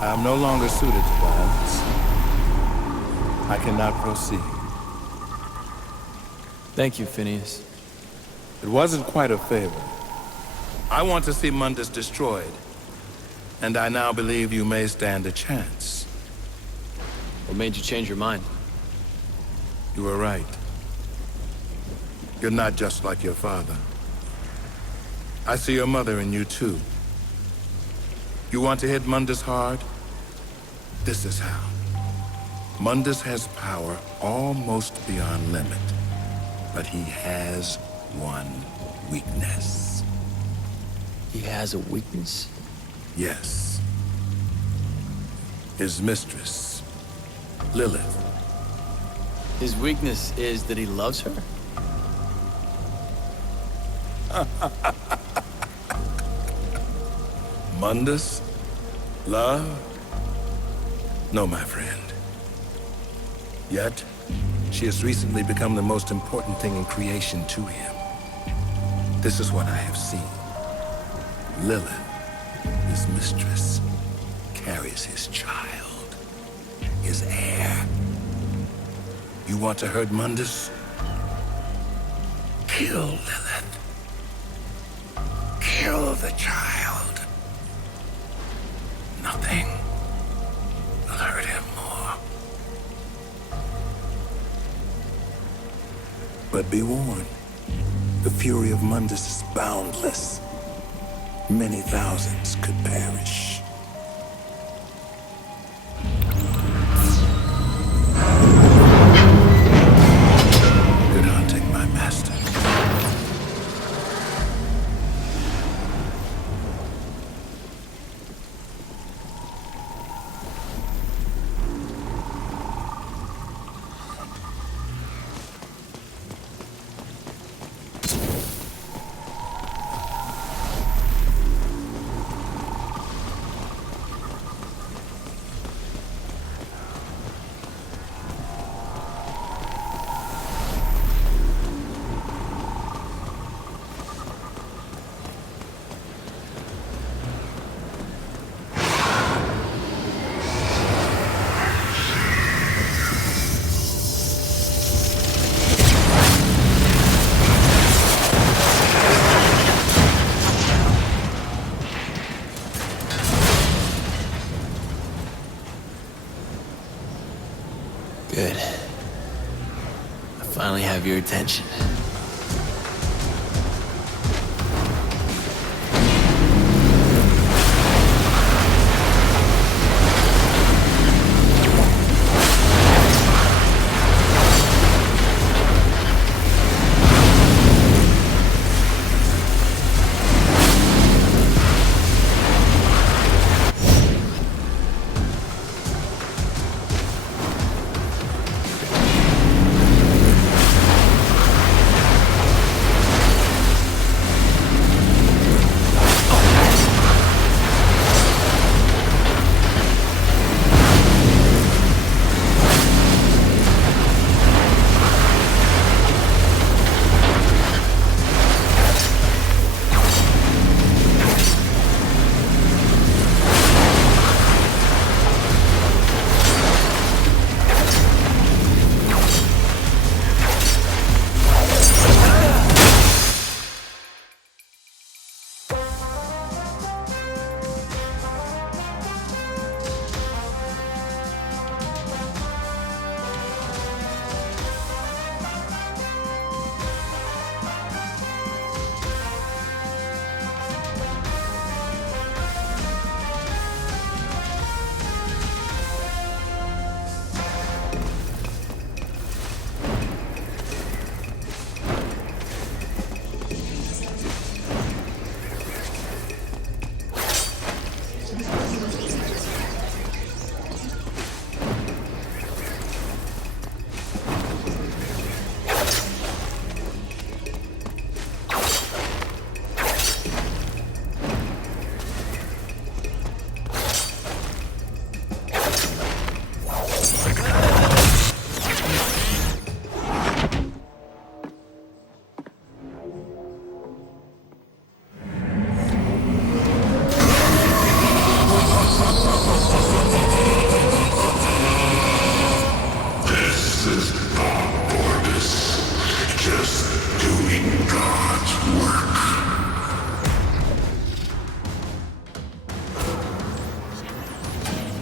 I am no longer suited to violence. I cannot proceed. Thank you, Phineas. It wasn't quite a favor. I want to see Mundus destroyed, and I now believe you may stand a chance. What made you change your mind? You were right. You're not just like your father. I see your mother in you, too. You want to hit Mundus hard? This is how. Mundus has power almost beyond limit, but he has one weakness. He has a weakness? Yes. His mistress, Lilith. His weakness is that he loves her? Mundus? Love? No, my friend. Yet, she has recently become the most important thing in creation to him. This is what I have seen. Lilith, his mistress, carries his child, his heir. You want to hurt Mundus? Kill Lilith. Kill the child. Nothing will hurt him more. But be warned, the fury of Mundus is boundless. Many thousands could perish. Good hunting, my master. Good. I finally have your attention.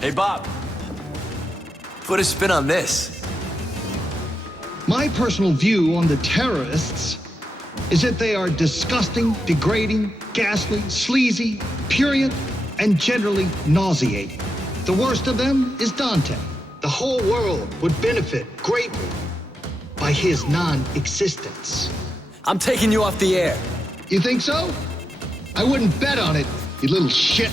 Hey, Bob. Put a spin on this. My personal view on the terrorists is that they are disgusting, degrading, ghastly, sleazy, purient, and generally nauseating. The worst of them is Dante. The whole world would benefit greatly by his non-existence. I'm taking you off the air. You think so? I wouldn't bet on it, you little shit.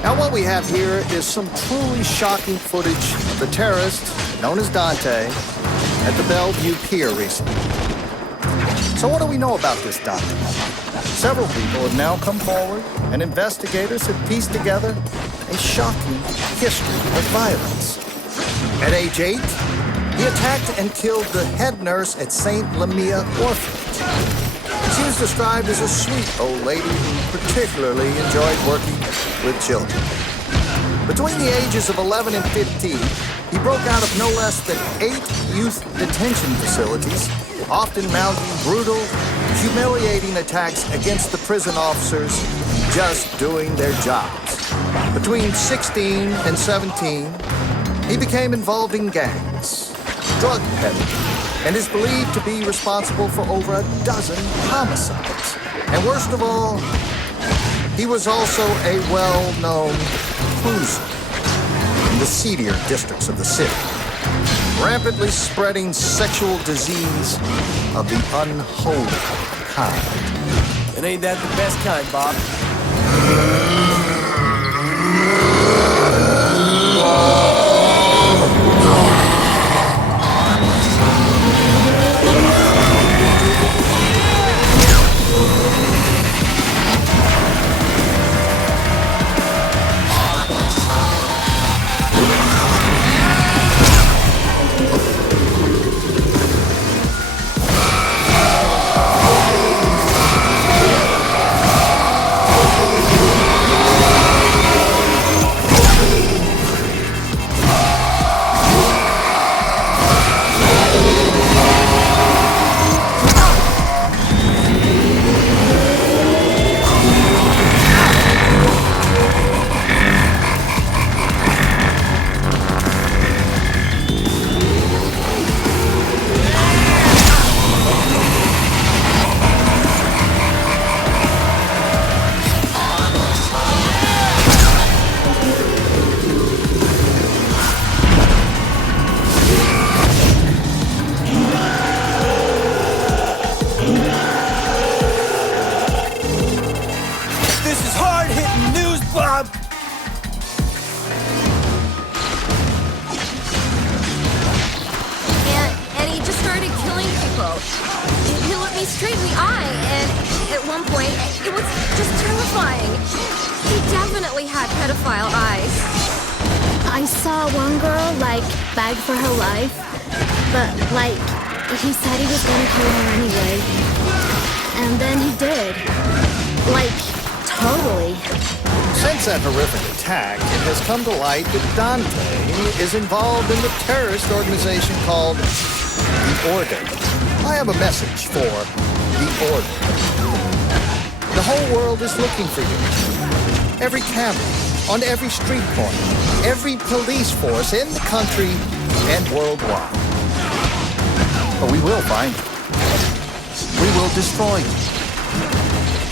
Now what we have here is some truly shocking footage of the terrorist, known as Dante, at the Bellevue Pier recently. So what do we know about this Dante? Several people have now come forward, and investigators have pieced together a shocking history of violence. At age 8, he attacked and killed the head nurse at St. Lamia Orphanage. She was described as a sweet old lady who particularly enjoyed working with children. Between the ages of 11 and 15, he broke out of no less than 8 youth detention facilities, often mounting brutal, humiliating attacks against the prison officers just doing their jobs. Between 16 and 17, he became involved in gangs, drug peddling, and is believed to be responsible for over a dozen homicides. And worst of all, he was also a well-known cruiser in the seedier districts of the city, rampantly spreading sexual disease of the unholy kind. And ain't that the best kind, Bob? For her life, but he said he was gonna kill her anyway, and then he did, totally. Since that horrific attack, it has come to light that Dante is involved in the terrorist organization called The Order. I have a message for The Order. The whole world is looking for you. Every camera, on every street corner, every police force in the country and worldwide. But we will find you. We will destroy you.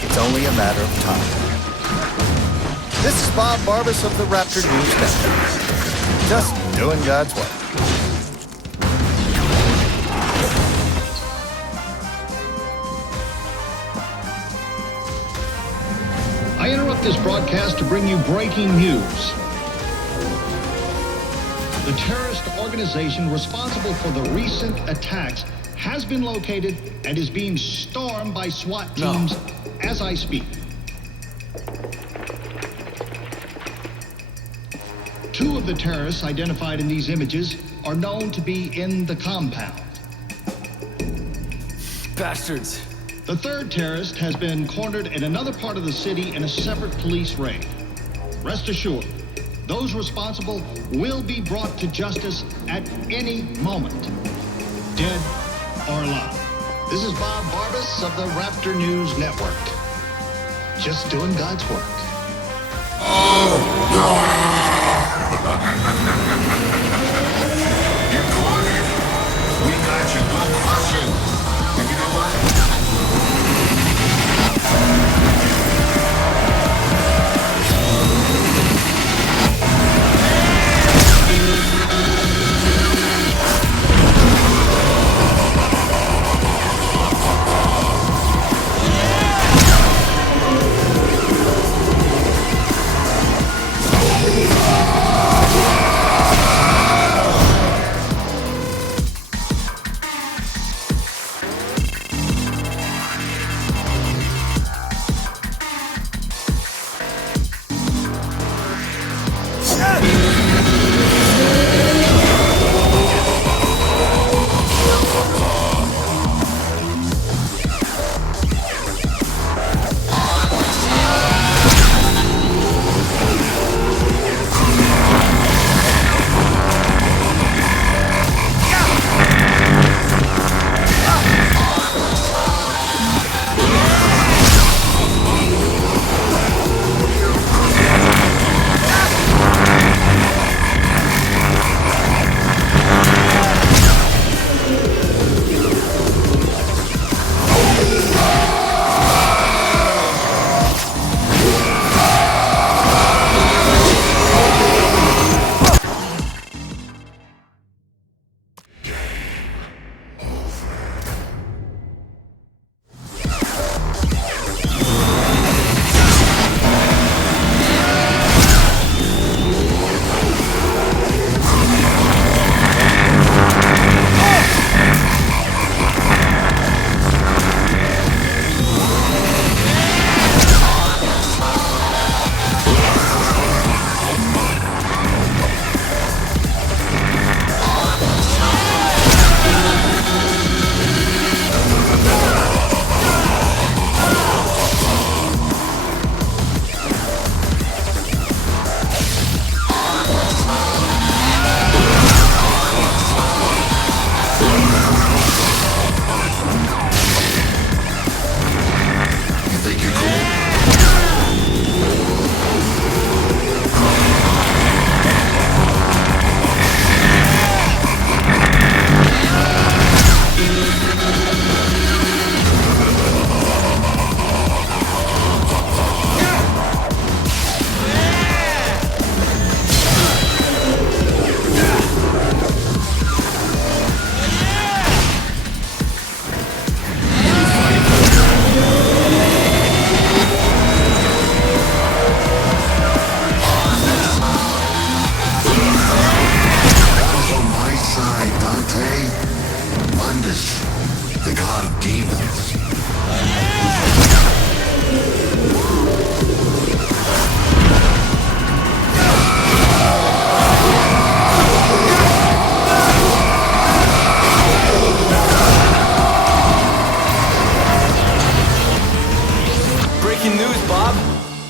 It's It's only a matter of time. This is Bob Barbas of the Raptor News Network. Just doing God's work. I interrupt this broadcast to bring you breaking news. The terrorist organization responsible for the recent attacks has been located and is being stormed by SWAT teams as I speak. 2 of the terrorists identified in these images are known to be in the compound. Bastards. The 3rd terrorist has been cornered in another part of the city in a separate police raid. Rest assured, those responsible will be brought to justice at any moment, dead or alive. This is Bob Barbas of the Raptor News Network. Just doing God's work. You caught it. We got you. Good question. And you know what?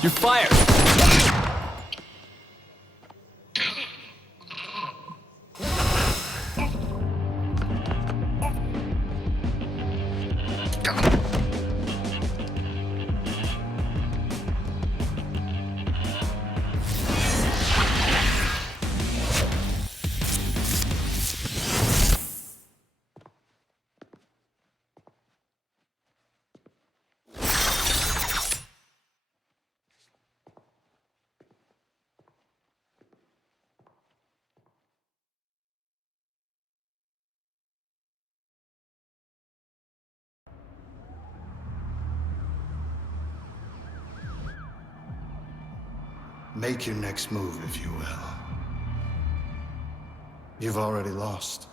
You're fired. Make your next move, if you will. You've already lost.